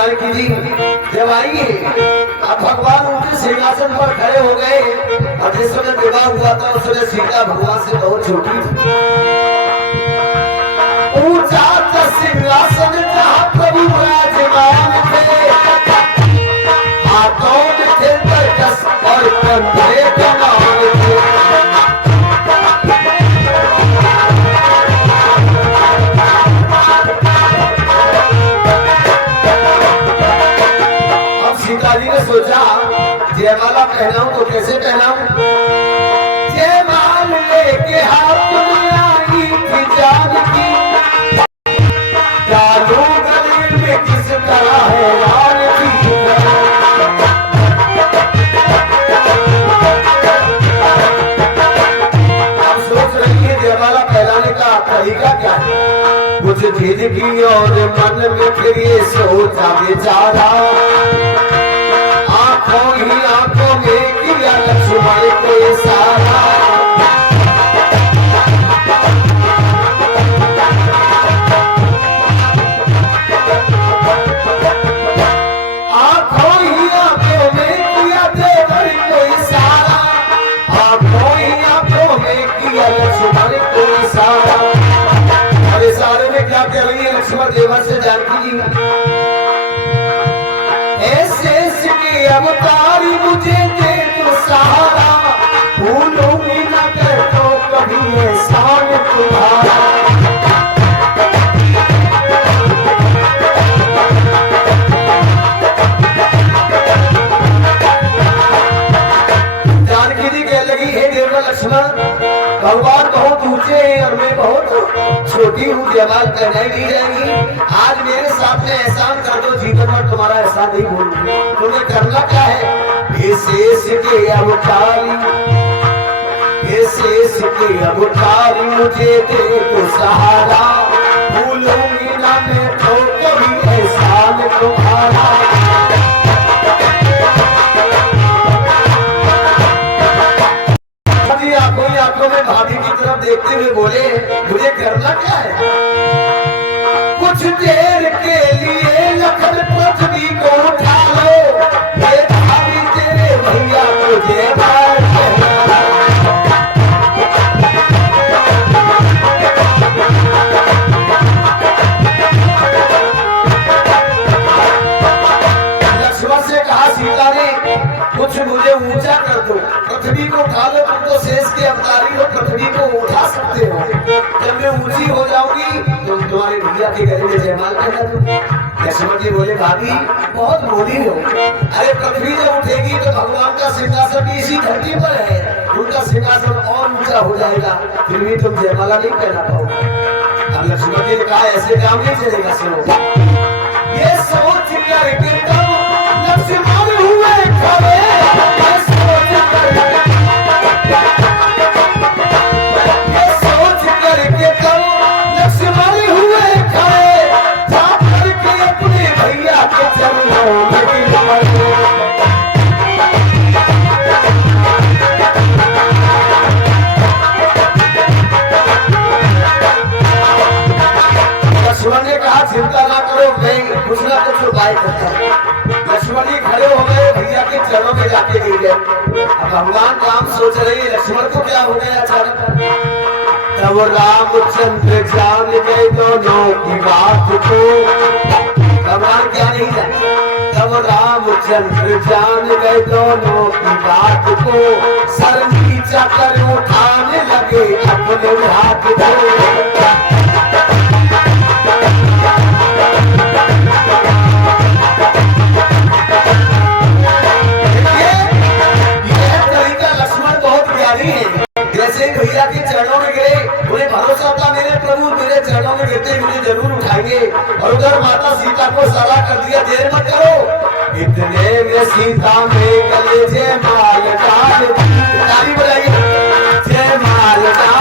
जानकी जी जब आई अब भगवान उनके सिंहासन पर खड़े हो गए और जिस समय विवाह हुआ था उस समय सीता भगवान से बहुत छोटी थी। ऊंचा था सिंहासन जहाँ प्रभु विराजमान थे, हाथों में थे बरगस और कंधे कमान थे। अब सीता जी ने सोचा जयमाला पहनाऊं तो कैसे पहनाऊं? जयमाल लेके हाथ में आई थी जानकी, डालू गले में किस तरह है लाल की। अब सोच रही है जयमाला पहनाने का तरीका क्या है? कुछ जिंदगी और मन में फिर ये सोचा बेचारा, आंखों ही आंखों में किया लक्ष्मण को इशारा। आंखों ही आंखों में किया देवर को इशारा, आंखों ही आंखों में किया लक्ष्मण को इशारा। और इशारे में क्या कह रही है लक्ष्मण देवर से जानकी जी? ऐसे के अवतारी मुझे दे तो सहारा, भूलूंगी न कर तो कभी एहसान तुम्हारा। जानकी जी कह लगी हे देवर लक्ष्मण, भगवान बहुत ऊंचे हैं और मैं बहुत छोटी हूँ, जयमाल पहनाई नहीं जाएगी। आज मेरे साथ में एहसान कर दो, जीवन भर तुम्हारा एहसान नहीं भूलूंगी। तुम्हें करना क्या है? शेष के अवतारी, शेष के अवतारी मुझे दे तो सहारा, भूलूंगी ना मैं तो कभी एहसान तुम्हारा। आंखों में भाभी की तरफ देखते हुए बोले मुझे करना क्या है? कुछ देर के लिए लखन पृथ्वी को उठा लो, ये भाभी तेरे भैया को जयमाल पहना। लक्ष्मण से कहा सीता ने कुछ मुझे ऊंचा कर दो, पृथ्वी को उठा लो, तुम तो शेष के अवतारी हो, पृथ्वी को उठा सकते हो। जब मैं ऊंची हो जाऊंगी तो तुम्हारे भैया के गले में जयमाल पहना दूंगी। लक्ष्मण जी बोले भाभी बहुत बोली हो, अरे पृथ्वी जब उठेगी तो भगवान का सिंहासन भी इसी धरती पर है, उनका सिंहासन और ऊंचा हो जाएगा, फिर भी तुम जयमाला नहीं पहना पाओगे। अब लक्ष्मण जी ने कहा ऐसे काम नहीं चलेगा। सुनो, ये सोच करके तब लक्ष्मण हुए खड़े, ये सोच करके तब लक्ष्मण हुए खड़े, जा करके अपने भैया के चरणों में गिर पड़े। लक्ष्मण ने कहा चिंता ना करो, मैं कुछ ना कुछ उपाय करता हूं। लक्ष्मण जी खड़े हो गए, भैया के चरणों में जाके गिर गए। अब भगवान राम सोच रहे हैं लक्ष्मण को क्या हो गया अचानक। तब रामचंद्र जान गए दोनों की बात को, भगवान क्या नहीं जाने। तब रामचंद्र जान गए दोनों की बात को, सर नीचा कर उठाने लगे अपने हाथ को। जैसे भैया के चरणों में गिरे, उन्हें भरोसा था मेरे प्रभु मेरे चरणों में गिरते मुझे जरूर उठाएंगे। और उधर माता सीता को सलाह कर दिया देर मत करो, इतने में सीता में गले जयमाल डाल, ताली बजाइए, जयमाल डाल।